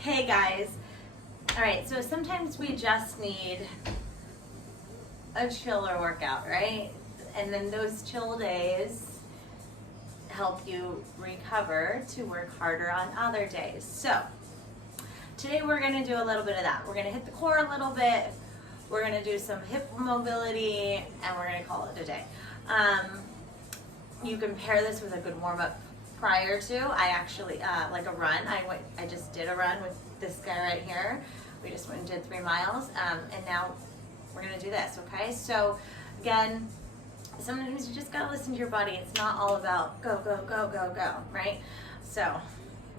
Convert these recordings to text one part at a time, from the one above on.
Hey guys. All right, so sometimes we just need a chiller workout, right? And then those chill days help you recover to work harder on other days. So today we're gonna do a little bit of that. We're gonna hit the core a little bit. We're gonna do some hip mobility, and we're gonna call it a day. You can pair this with a good warm up prior to. I actually, like a run, I just did a run with this guy right here. We just went and did 3 miles, and now we're gonna do this, okay? So again, sometimes you just gotta listen to your body. It's not all about go, go, go, go, go, right? So,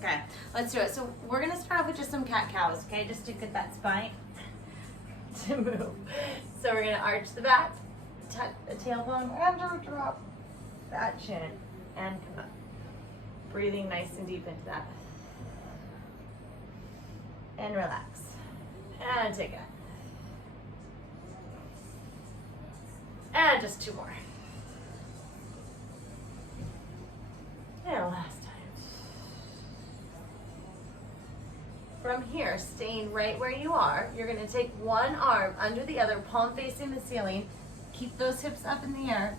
okay, let's do it. So we're gonna start off with just some cat-cows, okay? Just to get that spine to move. So we're gonna arch the back, tuck the tailbone, and drop that chin, and come up. Breathing nice and deep into that. And relax. And take it. And just 2 more. And last time. From here, staying right where you are, you're going to take one arm under the other, palm facing the ceiling. Keep those hips up in the air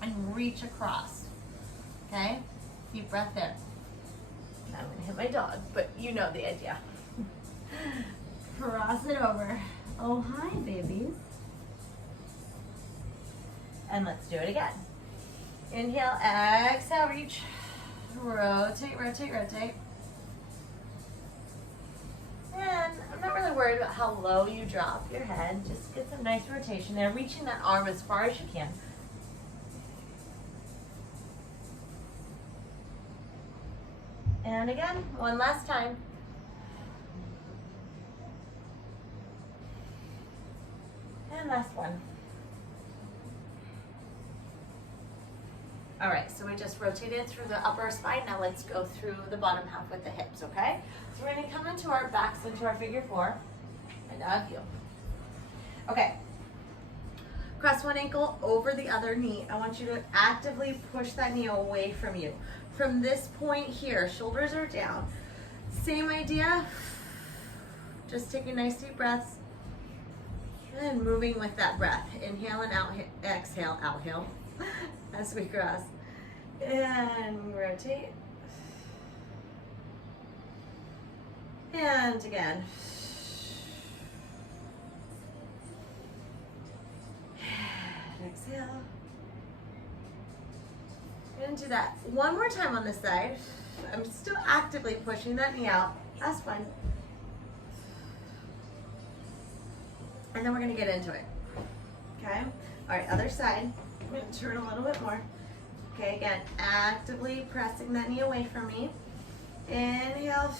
and reach across. Okay? Deep breath there. I'm going to hit my dog, but you know the idea. Cross it over. Oh, hi, babies. And let's do it again. Inhale, exhale, reach. Rotate, rotate, rotate. And I'm not really worried about how low you drop your head. Just get some nice rotation there, reaching that arm as far as you can. And again, one last time. And last one. All right, so we just rotated through the upper spine. Now let's go through the bottom half with the hips, okay? So we're gonna come into our backs, into our figure 4, and up heel. Okay, cross one ankle over the other knee. I want you to actively push that knee away from you. From this point here, shoulders are down. Same idea, just taking nice deep breaths and moving with that breath. Inhale and out, exhale, outhale as we cross. And rotate. And again. Exhale. And do that one more time on this side. I'm still actively pushing that knee out. That's fine. And then we're gonna get into it. Okay? All right, other side. I'm gonna turn a little bit more. Okay, again, actively pressing that knee away from me. Inhale.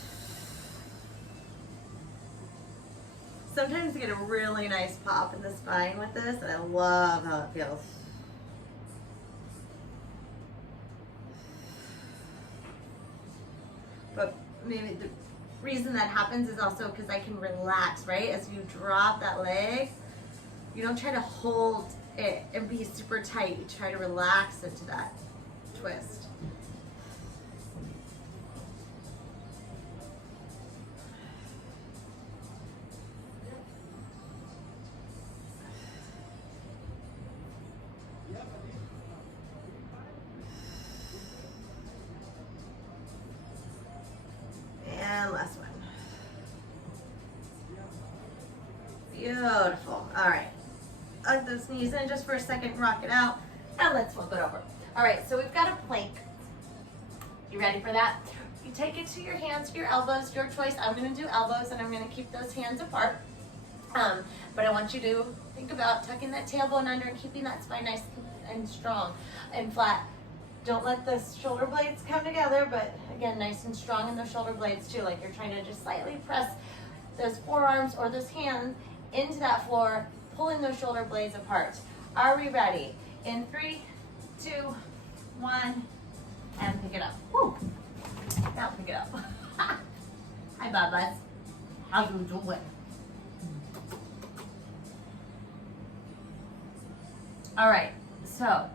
Sometimes you get a really nice pop in the spine with this, and I love how it feels. But maybe the reason that happens is also because I can relax, right? As you drop that leg, you don't try to hold it and be super tight. You try to relax into that twist. And last one. Beautiful. All right. Hug those knees in just for a second, rock it out, and let's flip it over. All right, so we've got a plank. You ready for that? You take it to your hands, your elbows, your choice. I'm gonna do elbows, and I'm gonna keep those hands apart. But I want you to think about tucking that tailbone under and keeping that spine nice and strong and flat. Don't let the shoulder blades come together, but again, nice and strong in the shoulder blades too, like you're trying to just slightly press those forearms or those hands into that floor, pulling those shoulder blades apart. Are we ready? In 3, 2, 1, and pick it up. Woo! Now pick it up. Hi, Bubba. How you doing? All right, so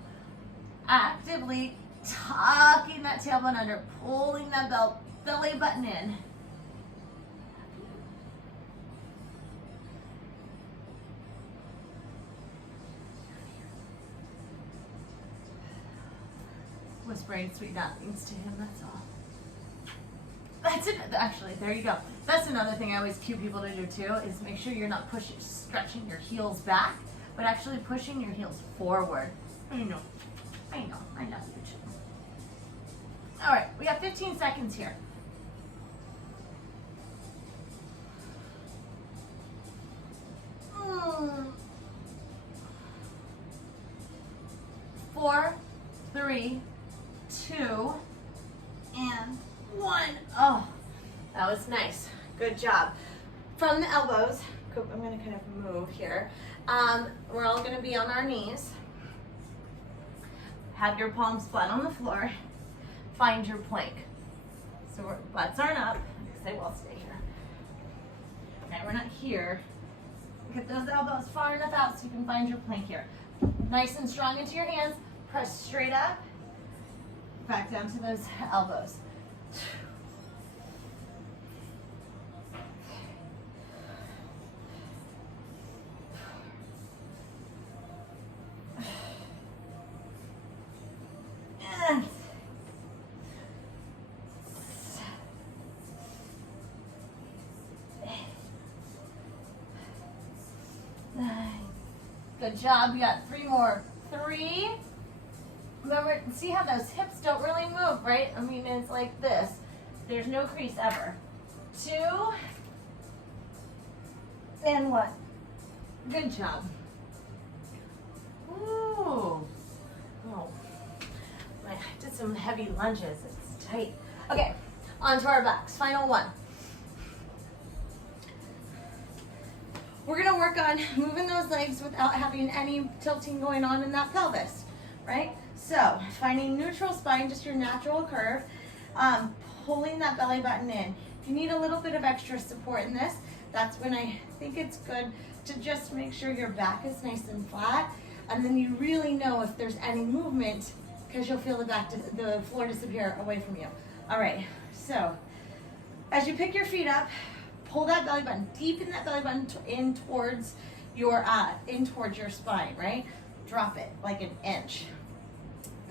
actively tucking that tailbone under, pulling that belly button in. whispering sweet nothings to him, that's all. That's it. Actually, there you go. That's another thing I always cue people to do too, is make sure you're not stretching your heels back, but actually pushing your heels forward. I know you too. All right, we got 15 seconds here. Four, three, two, and one. Oh, that was nice. Good job. From the elbows, I'm going to kind of move here. We're all going to be on our knees. Have your palms flat on the floor. Find your plank. So our butts aren't up, because they will stay here. Okay, we're not here. Get those elbows far enough out so you can find your plank here. Nice and strong into your hands. Press straight up. Back down to those elbows. Good job. You got 3 more. 3. Remember, see how those hips don't really move, right? I mean, it's like this. There's no crease ever. 2. And 1. Good job. Ooh. Oh. I did some heavy lunges. It's tight. Okay, onto our backs. Final one. We're gonna work on moving those legs without having any tilting going on in that pelvis, right? So, finding neutral spine, just your natural curve, pulling that belly button in. If you need a little bit of extra support in this, that's when I think it's good to just make sure your back is nice and flat, and then you really know if there's any movement, because you'll feel the floor disappear away from you. All right, so as you pick your feet up, pull that belly button, deepen that belly button in towards your spine, right? Drop it like an inch.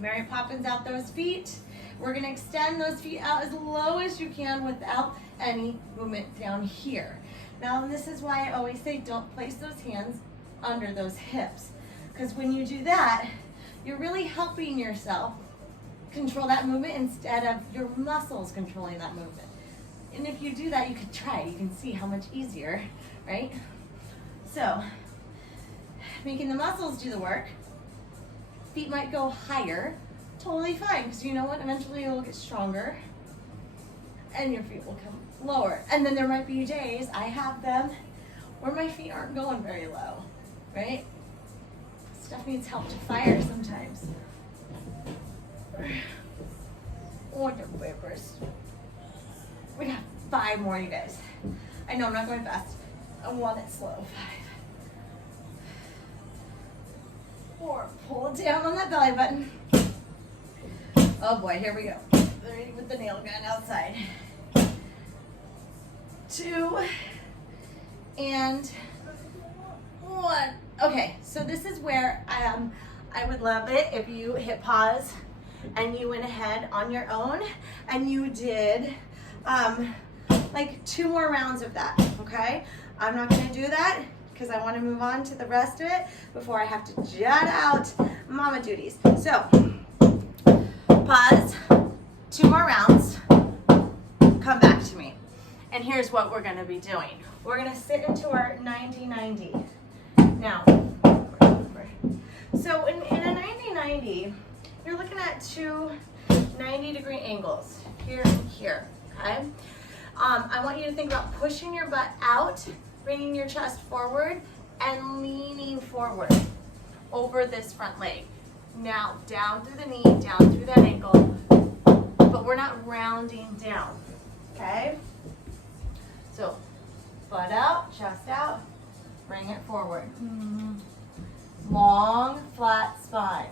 Mary Poppins out those feet. We're gonna extend those feet out as low as you can without any movement down here. Now, this is why I always say don't place those hands under those hips, because when you do that, you're really helping yourself control that movement instead of your muscles controlling that movement. And if you do that, you can try. You can see how much easier, right? So, making the muscles do the work. Feet might go higher. Totally fine, because you know what? Eventually you'll get stronger and your feet will come lower. And then there might be days, I have them, where my feet aren't going very low, right? Stuff needs help to fire sometimes. Wonder papers. We got 5 more, you guys. I know I'm not going fast. I want it slow. 5. 4. Pull it down on that belly button. Oh boy, here we go. Ready with the nail gun outside. 2 and 1. Okay, so this is where I would love it if you hit pause and you went ahead on your own and you did like 2 more rounds of that, okay? I'm not gonna do that because I wanna move on to the rest of it before I have to jet out mama duties. So, pause, 2 more rounds, come back to me. And here's what we're gonna be doing. We're gonna sit into our 90-90. Now, so in a 90-90, you're looking at 2 90-degree angles, here and here, okay? I want you to think about pushing your butt out, bringing your chest forward, and leaning forward over this front leg. Now, down through the knee, down through that ankle, but we're not rounding down, okay? So, butt out, chest out, bring it forward. Long, flat spine.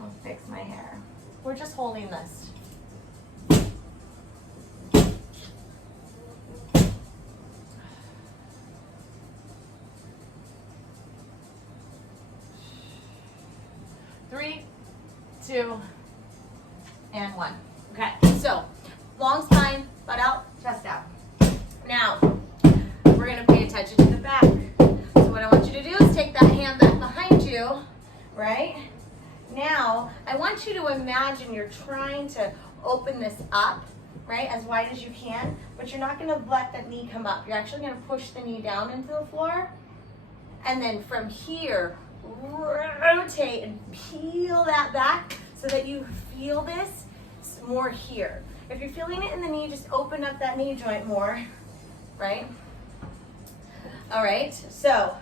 I'll fix my hair. We're just holding this. Three, 2, and 1. Okay, so long spine, butt out, chest out. Now, we're gonna pay attention to the back. So what I want you to do is take that hand back behind you, right? Now, I want you to imagine you're trying to open this up, right, as wide as you can, but you're not gonna let that knee come up. You're actually gonna push the knee down into the floor, and then from here, rotate and peel that back so that you feel this more here. If you're feeling it in the knee, just open up that knee joint more, right? All right, so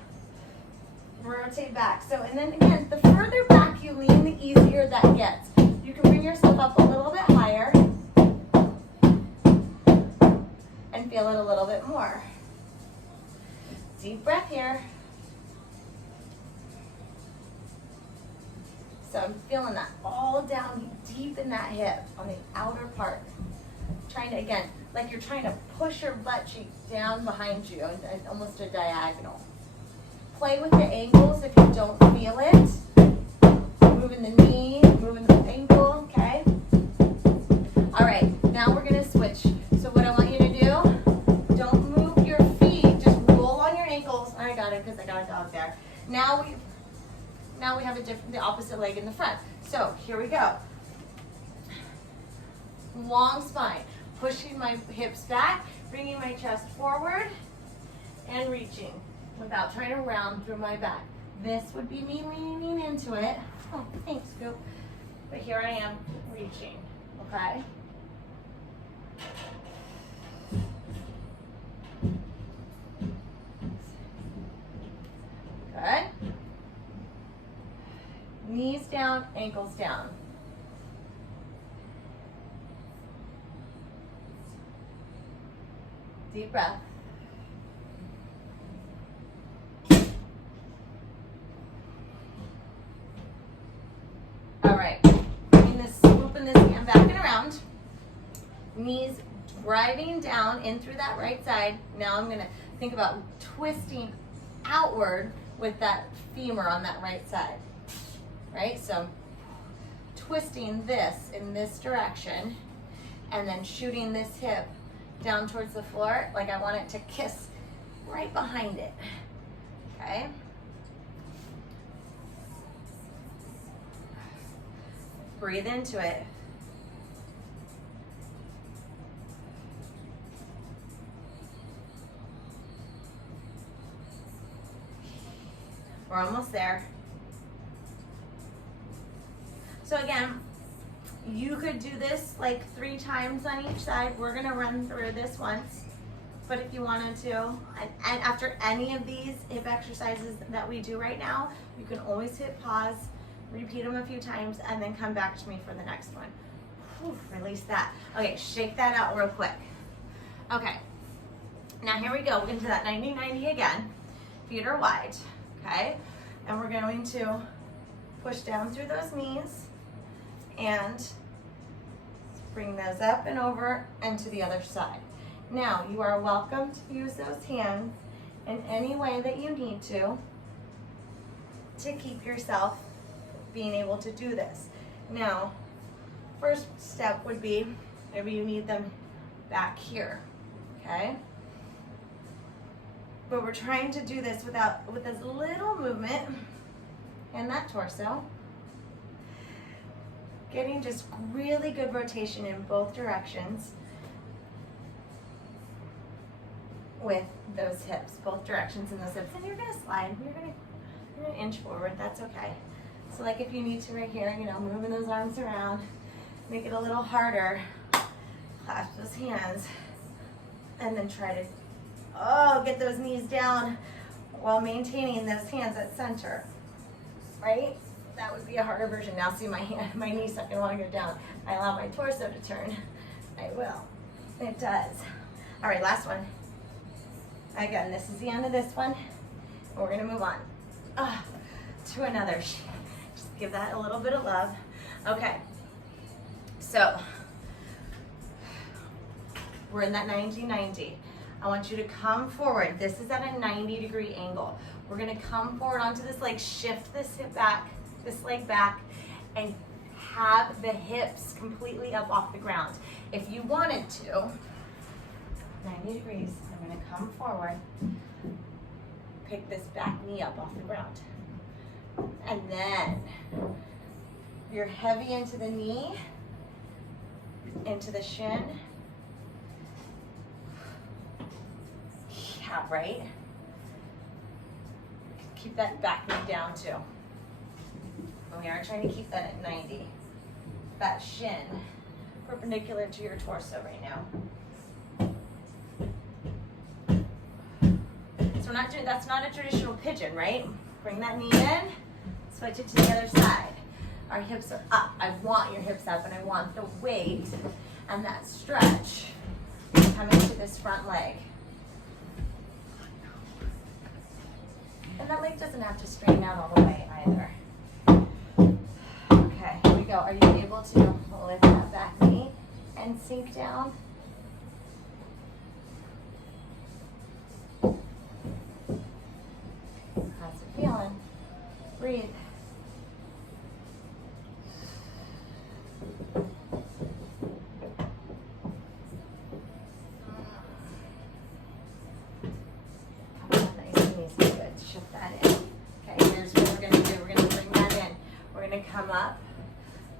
rotate back. So, and then again, the further back you lean, the easier that gets. You can bring yourself up a little bit higher and feel it a little bit more. Deep breath here. So I'm feeling that all down deep in that hip on the outer part. Trying to, again, like you're trying to push your butt cheek down behind you, almost a diagonal. Play with the ankles if you don't feel it. Moving the knee, moving the ankle, okay? All right, now we're gonna switch. So what I want you to do, don't move your feet, just roll on your ankles. I got it because I got a dog there. Now we have the opposite leg in the front. So here we go. Long spine, pushing my hips back, bringing my chest forward, and reaching without trying to round through my back. This would be me leaning into it. Oh, thanks, Scoop. But here I am reaching, okay? Good. Knees down, ankles down. Deep breath. All right, swooping this hand back and around. Knees driving down in through that right side. Now I'm gonna think about twisting outward with that femur on that right side. Right, so twisting this in this direction and then shooting this hip down towards the floor, like I want it to kiss right behind it, okay? Breathe into it. We're almost there. So again, you could do this like 3 times on each side. We're gonna run through this once, but if you wanted to, and after any of these hip exercises that we do right now, you can always hit pause, repeat them a few times, and then come back to me for the next one. Whew, release that. Okay, shake that out real quick. Okay, now here we go. We're gonna do that 90-90 again. Feet are wide, okay? And we're going to push down through those knees and bring those up and over and to the other side. Now, you are welcome to use those hands in any way that you need to keep yourself being able to do this. Now, first step would be, maybe you need them back here, okay? But we're trying to do this with this little movement in that torso. Getting just really good rotation in both directions with those hips, both directions in those hips. And you're gonna slide, you're gonna inch forward, that's okay. So like if you need to right here, moving those arms around, make it a little harder, clasp those hands, and then try to, get those knees down while maintaining those hands at center, right? That would be a harder version. Now see my knee's not gonna wanna go down. I allow my torso to turn. I will. It does. All right, last one. Again, this is the end of this one. And we're gonna move on to another. Just give that a little bit of love. Okay, so we're in that 90-90. I want you to come forward. This is at a 90-degree angle. We're gonna come forward onto this leg, shift this hip back, this leg back, and have the hips completely up off the ground. If you wanted to, 90 degrees, I'm gonna come forward, pick this back knee up off the ground. And then you're heavy into the knee, into the shin. Yeah, right? Keep that back knee down too. And we are trying to keep that at 90. That shin perpendicular to your torso right now. So we're not doing, that's not a traditional pigeon, right? Bring that knee in, switch it to the other side. Our hips are up. I want your hips up, and I want the weight and that stretch to come into this front leg. And that leg doesn't have to straighten out all the way either. Okay, here we go. Are you able to lift that back knee and sink down? How's it feeling? Breathe. Come up,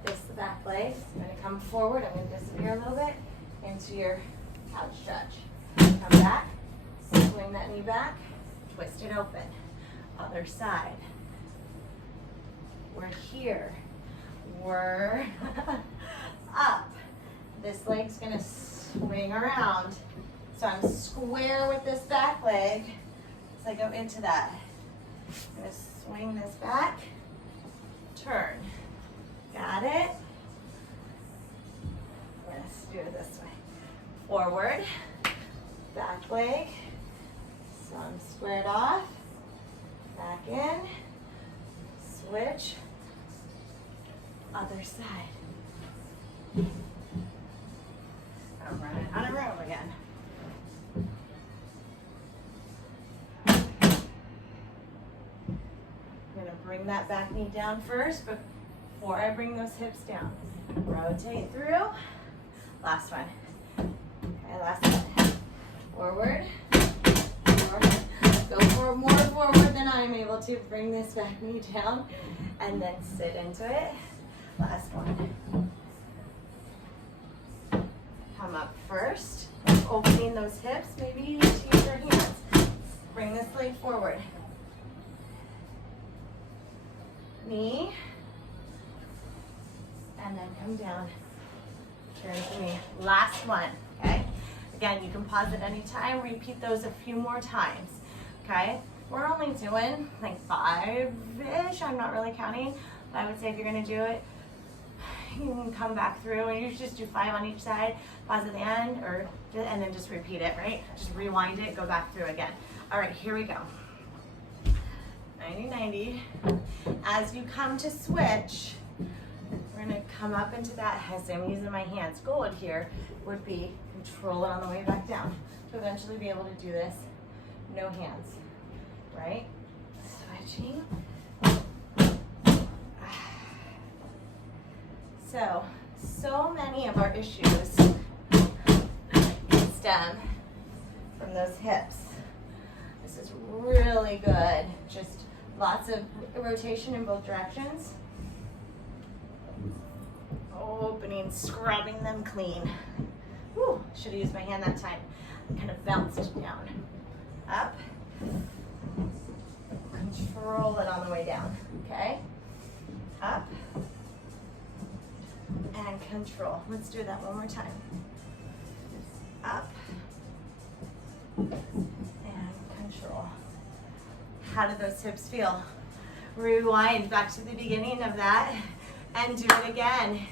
this the back leg. I'm going to come forward. I'm going to disappear a little bit into your couch stretch. Come back, swing that knee back, twist it open. Other side. We're here. We're up. This leg's going to swing around. So I'm square with this back leg as I go into that. I'm going to swing this back. Turn. Got it? Let's do it this way. Forward, back leg. So I'm squared off. Back in. Switch. Other side. I'm running out of room again. I'm going to bring that back knee down first before I bring those hips down. Rotate through. Last one. Okay, last one. Forward. Forward. Go for more forward than I'm able to. Bring this back knee down and then sit into it. Last one. Come up first. Opening those hips. Maybe you need to use your hands. Bring this leg forward. Knee, and then come down, turn to me. Last one, okay? Again, you can pause at any time, repeat those a few more times, okay? We're only doing like 5-ish, I'm not really counting, but I would say if you're gonna do it, you can come back through and you just do 5 on each side, pause at the end, and then just repeat it, right? Just rewind it, go back through again. All right, here we go. 90-90. As you come to switch, we're going to come up into that. As I'm using my hands, goal here would be control it on the way back down to eventually be able to do this. No hands, right? Switching. So many of our issues stem from those hips. This is really good. Just lots of rotation in both directions. Opening, scrubbing them clean. Whew, should have used my hand that time. Kind of bounced down. Up. Control it on the way down, okay? Up. And control. Let's do that one more time. Up. And control. How do those hips feel? Rewind back to the beginning of that and do it again.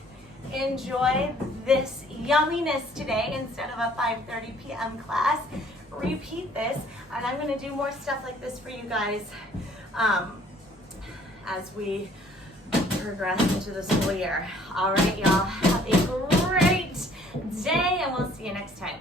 Enjoy this yumminess today instead of a 5:30 p.m. class. Repeat this, and I'm going to do more stuff like this for you guys as we progress into the school year. All right, y'all, have a great day, and we'll see you next time.